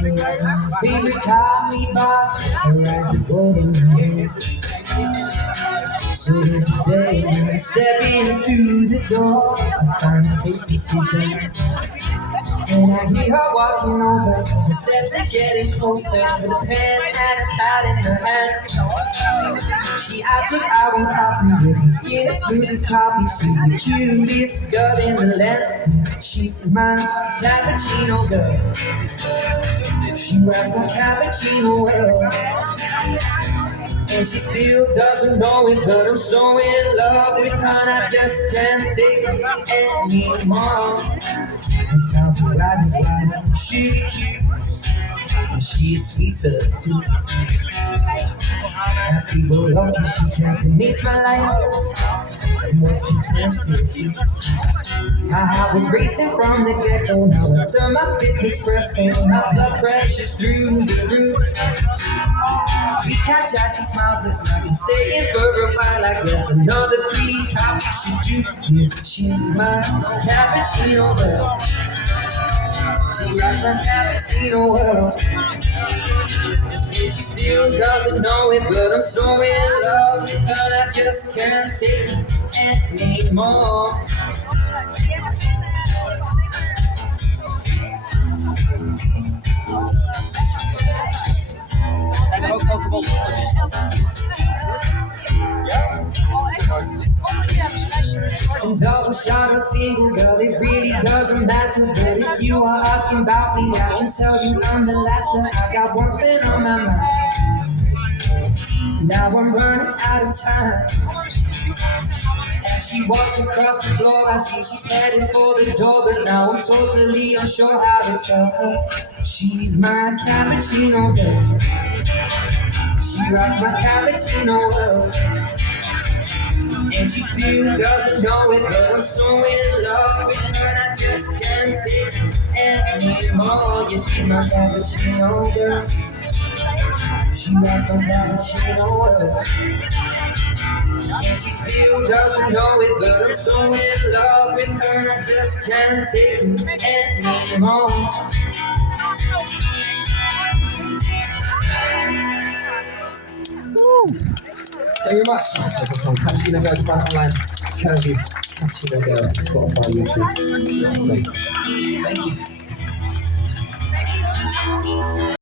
So like my favorite caught me by her eyes are golden red. So there's this day when I'm stepping through the door, I find a place to sit down. And I hear her walking over, the steps are getting closer, with a pen and a pad in her hand. She asks if I want coffee with her skin as smooth as coffee. She's the cutest girl in the land. She's my cappuccino girl. She rides my cappuccino well. And she still doesn't know it, but I'm so in love with her, and I just can't take it anymore. It sounds so right, is right. She cute, and she is sweeter too. Happy go lucky, she captivates my life. And what's intensity? My heart was racing from the get-go. Now after my fitness pressing, my blood pressure's through the roof. We catch as she smiles, looks like I'm staying for a while. I guess another 3 copies should do. Yeah, she's my cappuccino girl. She rocks my cappuccino world. And she still doesn't know it, but I'm so in love with her, I just can't take it anymore. And double shot or single, girl, it really doesn't matter. But if you are asking about me, I can tell you I'm the latter. I got one thing on my mind. Now I'm running out of time. As she walks across the floor, I see she's heading for the door, but now I'm totally unsure how to tell her. She's my cappuccino girl. She rocks my cappuccino world. And she still doesn't know it, but I'm so in love with her, and I just can't take it anymore. Yeah, she's my cappuccino girl. She rocks my cappuccino world. And she still doesn't know it, but I'm so in love with her, and I just can't take it anymore. Thank you very much. That's the song Cappuccino Girl. You can find it online. Currently, Cappuccino Girl, Spotify, YouTube. Thank you.